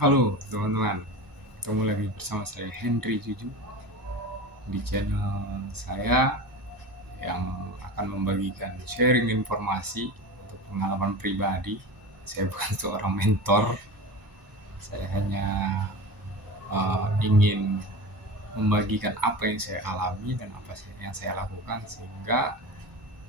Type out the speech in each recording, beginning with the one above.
Halo teman-teman, ketemu lagi bersama saya Henry Juju di channel saya yang akan membagikan sharing informasi untuk pengalaman pribadi. Saya bukan seorang mentor, saya hanya ingin membagikan apa yang saya alami dan apa yang saya lakukan sehingga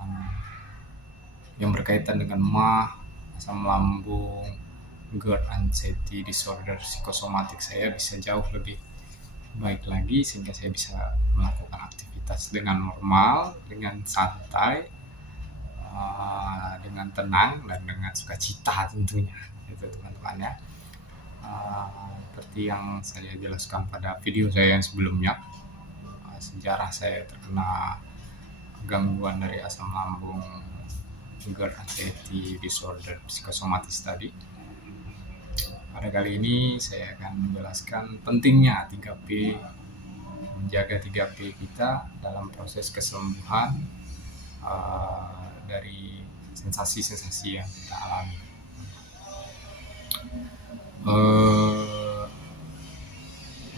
uh, yang berkaitan dengan asam lambung, GERD anxiety disorder psikosomatik saya bisa jauh lebih baik lagi sehingga saya bisa melakukan aktivitas dengan normal, dengan santai, dengan tenang dan dengan sukacita tentunya. Itu teman-teman ya. Seperti yang saya jelaskan pada video saya yang sebelumnya, sejarah saya terkena gangguan dari asam lambung, GERD anxiety disorder psikosomatis tadi. Pada kali ini saya akan menjelaskan pentingnya 3P, menjaga 3P kita dalam proses kesembuhan dari sensasi-sensasi yang kita alami.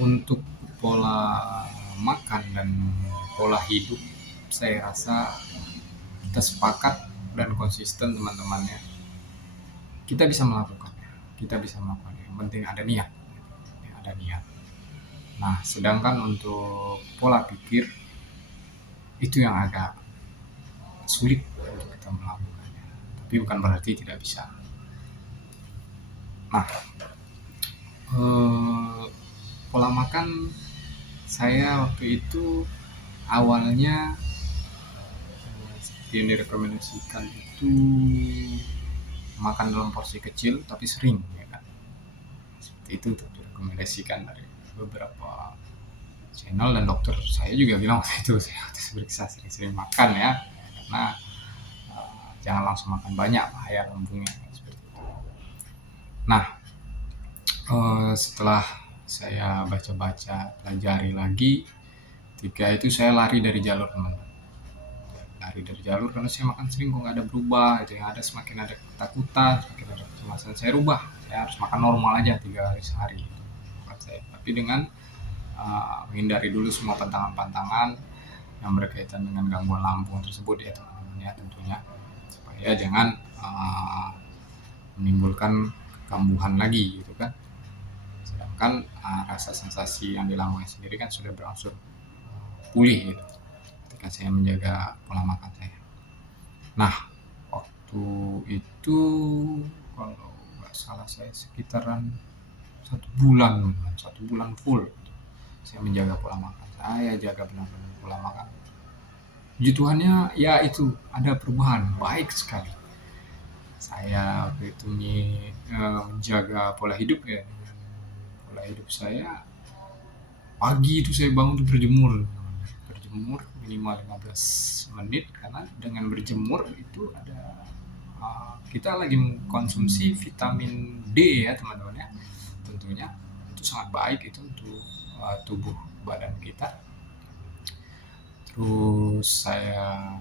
Untuk pola makan dan pola hidup, saya rasa kita sepakat dan konsisten teman-temannya. Kita bisa melakukannya. Yang penting ada niat. Ada niat. Nah, sedangkan untuk pola pikir itu yang agak sulit untuk kita melakukannya. Tapi bukan berarti tidak bisa. Nah, pola makan saya waktu itu awalnya seperti yang direkomendasikan itu makan dalam porsi kecil tapi sering, ya kan? Seperti itu tuh direkomendasikan dari beberapa channel dan dokter saya juga bilang waktu itu saya harus beriksa sering-sering makan ya, karena jangan langsung makan banyak, bahaya lambungnya seperti itu. Nah, setelah saya baca-baca, pelajari lagi, ketika itu saya lari dari jalur teman-teman. Lari dari jalur karena saya makan sering kok nggak ada berubah, itu yang ada semakin ada ketakutan, semakin ada kecemasan. Saya rubah, saya harus makan normal aja 3 kali sehari. Tapi dengan menghindari dulu semua pantangan-pantangan yang berkaitan dengan gangguan lambung tersebut ya teman-teman ya, tentunya supaya jangan menimbulkan kambuhan lagi gitu kan. Sedangkan rasa sensasi yang di lambungnya sendiri kan sudah berangsur pulih gitu ketika saya menjaga pola makan saya. Nah, waktu itu kalau nggak salah saya sekitaran 1 bulan full saya menjaga pola makan. Saya jaga benar-benar pola makan. Puji Tuhannya ya itu ada perubahan baik sekali. Saya waktu itu menjaga pola hidup ya. Pola hidup saya pagi itu saya bangun untuk berjemur minimal 15 menit, karena dengan berjemur itu ada kita lagi mengkonsumsi vitamin D ya teman-teman ya, tentunya itu sangat baik itu untuk tubuh badan kita. Terus saya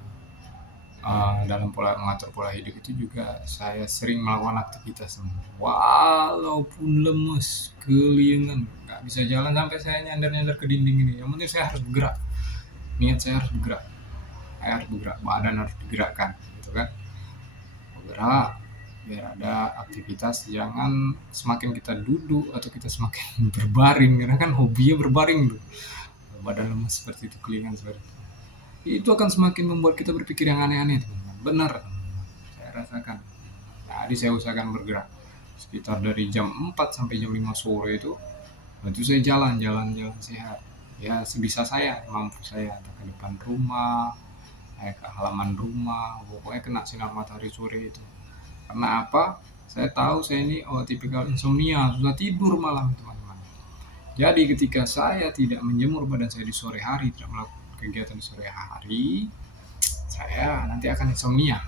dalam mengatur pola hidup itu juga saya sering melakukan aktivitas walaupun lemes, keliengan, nggak bisa jalan sampai saya nyandar-nyandar ke dinding ini. Yang penting saya harus bergerak, niat saya harus bergerak, badan harus digerakkan gitu kan, bergerak biar ada aktivitas. Jangan semakin kita duduk atau kita semakin berbaring, karena kan hobinya berbaring tuh, badan lemes seperti itu, keliengan seperti itu akan semakin membuat kita berpikir yang aneh-aneh teman-teman. Benar teman-teman, saya rasakan. Jadi saya usahakan bergerak sekitar dari jam 4 sampai jam 5 sore itu saya jalan sehat ya, sebisa saya, mampu saya, ke depan rumah, ke halaman rumah, pokoknya kena sinar matahari sore itu. Karena apa? Saya tahu saya ini tipikal insomnia, susah tidur malam teman-teman. Jadi ketika saya tidak menjemur badan saya di sore hari, tidak melakukan kegiatan di sore hari, saya nanti akan insomnia.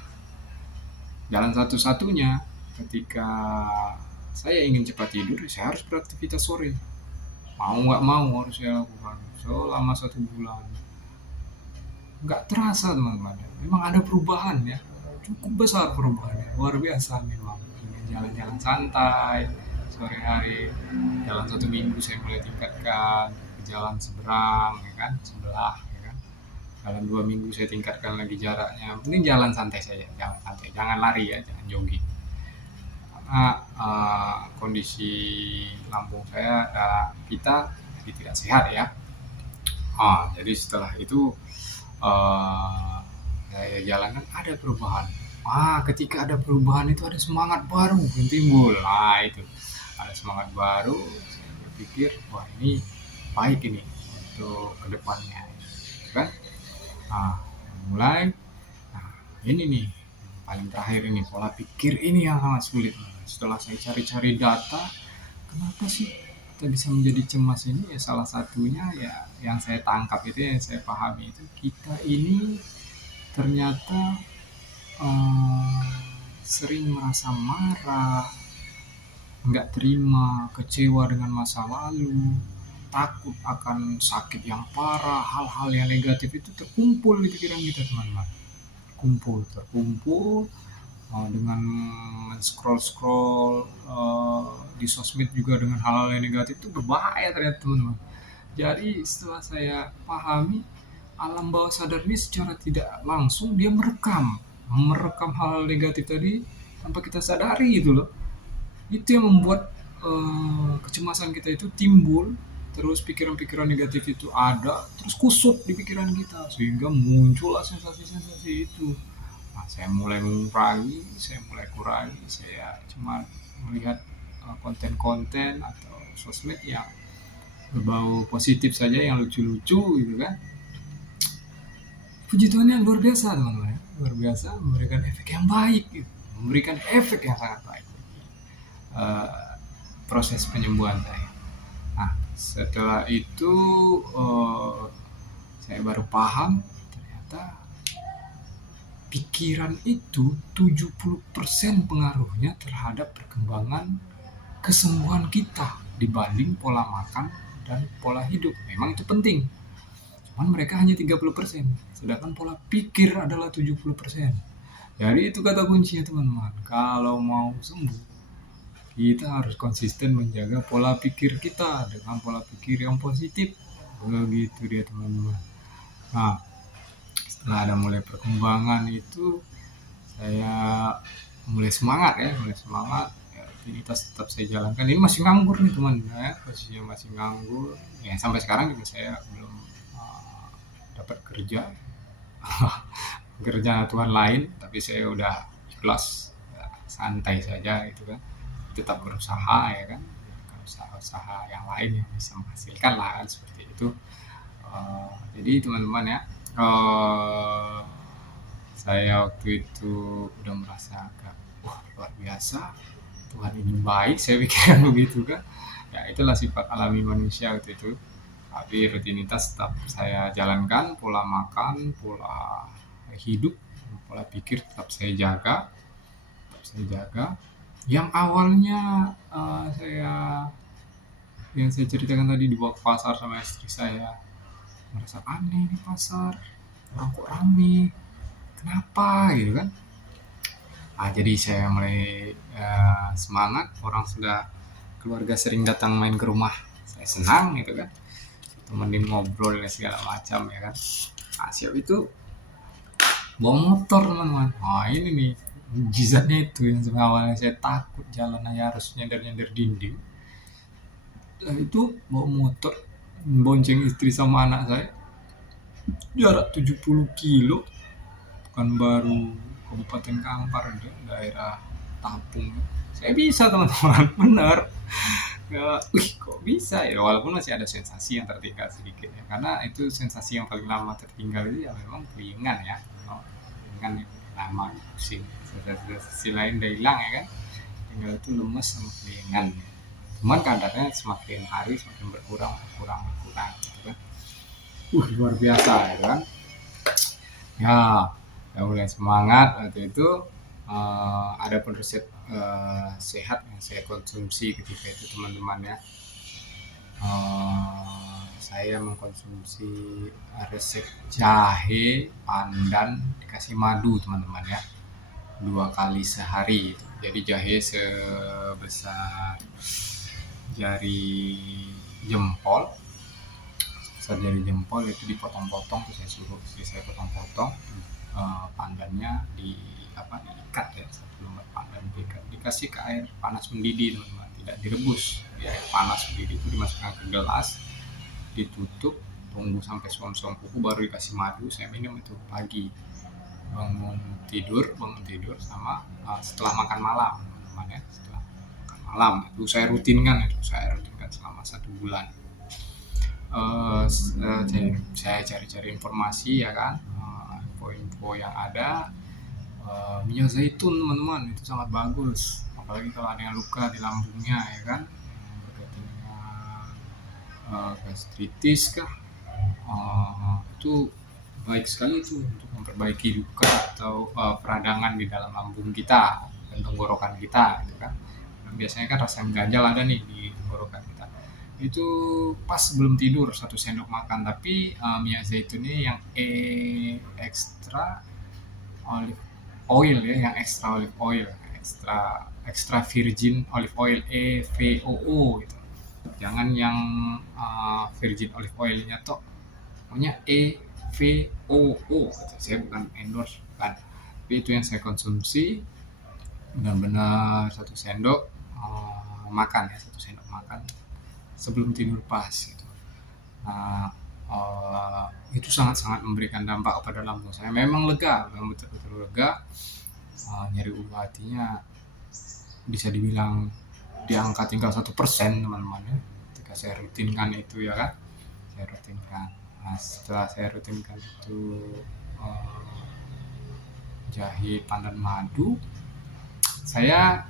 Jalan satu-satunya ketika saya ingin cepat tidur, saya harus beraktivitas sore. Mau nggak mau harus saya lakukan selama 1 bulan. Nggak terasa teman-teman, memang ada perubahan ya, cukup besar perubahannya, luar biasa memang. Jalan-jalan santai, sore hari. Jalan 1 minggu saya mulai tingkatkan ke jalan seberang, ya kan, sebelah, ya kan. Jalan 2 minggu saya tingkatkan lagi jaraknya. Penting jalan santai saja, jalan santai, jangan lari ya, jangan jogging. Karena kondisi lambung saya kita jadi tidak sehat ya. Jadi setelah itu saya jalankan ada perubahan. Ketika ada perubahan itu ada semangat baru yang timbul. Itu ada semangat baru. Saya berpikir, wah ini baik ini untuk kedepannya, kan? Mulai. Ini nih paling terakhir ini pola pikir ini yang sangat sulit. Setelah saya cari-cari data, kenapa sih kita bisa menjadi cemas ini? Ya salah satunya ya yang saya tangkap itu, yang saya pahami itu, kita ini ternyata sering merasa marah, nggak terima, kecewa dengan masa lalu, takut akan sakit yang parah, hal-hal yang negatif itu terkumpul di pikiran kita, teman-teman. Terkumpul dengan scroll di sosmed juga dengan hal-hal yang negatif itu berbahaya ternyata, teman-teman. Jadi setelah saya pahami, alam bawah sadar ini secara tidak langsung dia merekam hal negatif tadi tanpa kita sadari gitu loh. Itu yang membuat kecemasan kita itu timbul, terus pikiran-pikiran negatif itu ada, terus kusut di pikiran kita sehingga muncullah sensasi-sensasi itu. Saya mulai mengurangi, saya mulai kurangi, saya cuma melihat konten-konten atau sosmed yang berbau positif saja, yang lucu-lucu gitu kan. Puji Tuhan yang luar biasa, teman-teman, luar biasa, memberikan efek yang baik gitu. Memberikan efek yang sangat baik proses penyembuhan saya. Setelah itu saya baru paham ternyata pikiran itu 70% pengaruhnya terhadap perkembangan kesembuhan kita dibanding pola makan dan pola hidup. Memang itu penting, cuman mereka hanya 30%, sedangkan pola pikir adalah 70%. Jadi itu kata kuncinya, teman-teman. Kalau mau sembuh, kita harus konsisten menjaga pola pikir kita dengan pola pikir yang positif. Begitu dia, teman-teman. Setelah ada mulai perkembangan itu, saya mulai semangat. Aktivitas tetap saya jalankan. Ini masih nganggur nih, teman, ya. Posisinya masih nganggur. Ya, sampai sekarang juga saya belum dapat kerja. Kerja Tuhan lain, tapi saya udah ikhlas, ya, santai saja gitu kan. Tetap berusaha, ya kan. Usaha yang lain yang bisa menghasilkan lah, kan, seperti itu. Jadi teman-teman ya, saya waktu itu udah merasa agak luar biasa, Tuhan ini baik, saya pikirkan begitu kan. Ya itulah sifat alami manusia waktu itu. Tapi rutinitas tetap saya jalankan, pola makan, pola hidup, pola pikir tetap saya jaga. Yang awalnya yang saya ceritakan tadi, dibawa ke pasar sama istri saya, merasa aneh di pasar, orang kok rame, kenapa gitu kan. Jadi saya mulai semangat, keluarga sering datang main ke rumah, saya senang gitu kan, temenin ngobrol dan segala macam, ya kan. Siap itu bawa motor, teman-teman. Ini nih mujizatnya itu, yang awalnya saya takut jalan aja harus nyender-nyender dinding. Itu bawa motor, bonceng istri sama anak saya, jarak 70 kilo, Pekanbaru, Kabupaten Kampar, daerah Tapung. Saya bisa, teman-teman, benar. Kok bisa ya, walaupun masih ada sensasi yang tertinggal sedikit ya, karena itu sensasi yang paling lama tertinggal itu ya memang kelingan ya, kelingan yang lama pusing. Sensasi lain udah hilang, ya kan, tinggal itu lemes sama kelingan. Cuman kadarnya semakin hari semakin berkurang gitu kan. Luar biasa, ya kan. Ya, saya mulai semangat waktu itu. Ada pun resep sehat yang saya konsumsi ketika itu, teman-teman ya. Saya mengkonsumsi resep jahe pandan dikasih madu, teman-teman ya. 2 kali sehari itu. Jadi jahe sebesar jari jempol, sebesar jari jempol itu dipotong-potong, terus saya potong-potong, pandannya diikat ya, satu lembar pandan diikat, dikasih ke air panas mendidih teman-teman, tidak direbus, di air panas mendidih itu dimasukkan ke gelas, ditutup, tunggu sampai suam-suam kuku baru dikasih madu. Saya minum itu pagi bangun tidur sama setelah makan malam teman-teman ya, setelah makan malam itu saya rutinkan selama 1 bulan. Saya cari-cari informasi ya kan, info-info yang ada. Minyak zaitun teman-teman itu sangat bagus, apalagi kalau ada yang luka di lambungnya ya kan, berkaitan dengan gastritis kah, itu baik sekali itu untuk memperbaiki luka atau peradangan di dalam lambung kita dan tenggorokan kita gitu kan. Biasanya kan rasa ganjal ada nih di tenggorokan kita. Itu pas sebelum tidur 1 sendok makan, tapi minyak zaitun ini yang extra olive oil ya, yang extra olive oil, extra virgin olive oil, EVOO gitu. Jangan yang virgin olive oilnya tok, pokoknya EVOO gitu. Saya bukan endorse bukan, tapi itu yang saya konsumsi benar-benar 1 sendok makan ya, 1 sendok makan sebelum tidur pas gitu. Nah, itu sangat-sangat memberikan dampak kepada lambung saya. Memang lega, memang betul-betul lega. Nyeri ulu hatinya bisa dibilang di angka tinggal 1% teman-teman ya. Ketika saya rutinkan itu ya kan, saya rutinkan. Nah, setelah saya rutinkan itu jahe pandan madu, saya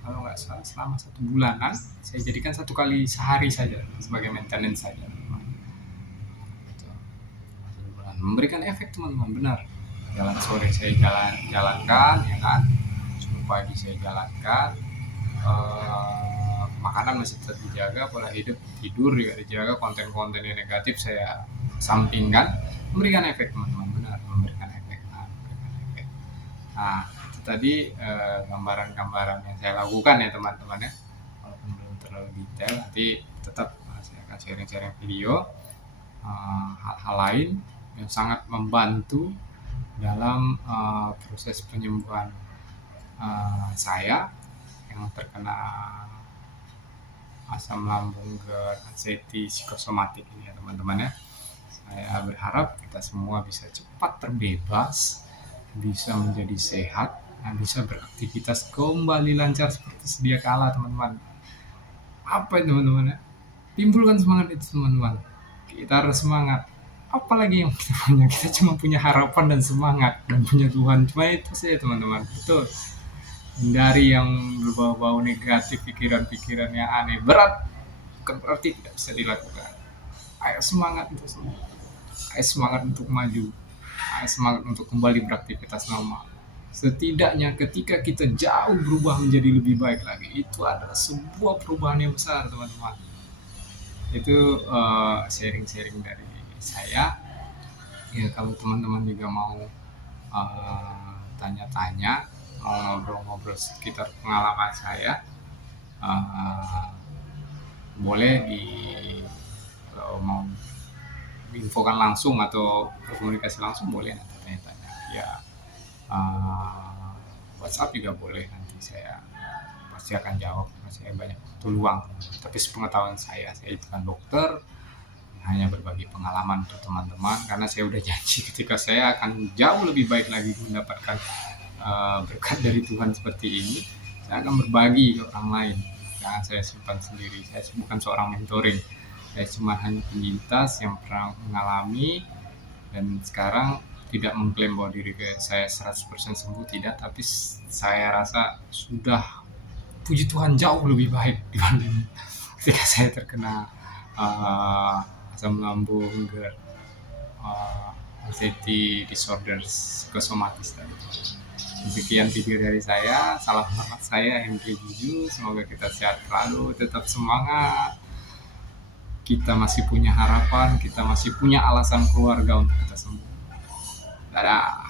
kalau nggak salah selama 1 bulanan saya jadikan 1 kali sehari saja sebagai maintenance saja teman-teman. Gitu. 1 bulan memberikan efek teman-teman, benar. Jalan sore saya jalankan ya kan, subuh pagi saya jalankan, makanan masih tetap dijaga, pola hidup tidur juga dijaga, konten-konten yang negatif saya sampingkan, memberikan efek teman-teman, benar memberikan efek. Nah itu tadi gambaran-gambaran yang saya lakukan ya teman-teman ya, walaupun belum terlalu detail, nanti tetap saya akan sharing-sharing video hal-hal lain yang sangat membantu dalam proses penyembuhan saya yang terkena asam lambung GERD, anxiety, psikosomatik ini ya teman-teman ya. Saya berharap kita semua bisa cepat terbebas, bisa menjadi sehat, dan bisa beraktivitas kembali lancar seperti sedia kala teman-teman. Apa itu teman-teman ya? Timbulkan semangat itu teman-teman. Kita harus semangat. Apalagi yang kita punya, kita cuma punya harapan dan semangat dan punya Tuhan, cuma itu saja teman-teman. Betul. Hindari yang berbau-bau negatif, pikiran-pikiran yang aneh, berat, bukan berarti tidak bisa dilakukan. Ayo semangat untuk semua. Ayo semangat untuk maju. Ayo semangat untuk kembali beraktivitas normal. Setidaknya ketika kita jauh berubah menjadi lebih baik lagi, itu adalah sebuah perubahan yang besar teman-teman. Itu sharing-sharing dari saya. Ya kalau teman-teman juga mau tanya-tanya, ngobrol-ngobrol sekitar pengalaman saya, boleh kalau mau diinfokan langsung atau berkomunikasi langsung boleh nanti tanya-tanya ya, WhatsApp juga boleh, nanti saya pasti akan jawab, masih banyak waktu luang. Tapi sepengetahuan saya itu kan dokter, hanya berbagi pengalaman untuk teman-teman, karena saya udah janji ketika saya akan jauh lebih baik lagi mendapatkan berkat dari Tuhan seperti ini, saya akan berbagi ke orang lain, jangan saya simpan sendiri. Saya bukan seorang mentoring, saya cuma hanya penyintas yang pernah mengalami dan sekarang tidak mengklaim bahwa diri saya 100% sembuh, tidak, tapi saya rasa sudah, puji Tuhan, jauh lebih baik dibanding ketika saya terkena asam lambung, GERD, anxiety disorders, psikosomatis tadi. Sekian video dari saya, salam hormat saya Henry Juju, semoga kita sehat selalu, tetap semangat, kita masih punya harapan, kita masih punya alasan keluarga untuk kita sembuh. Dadah.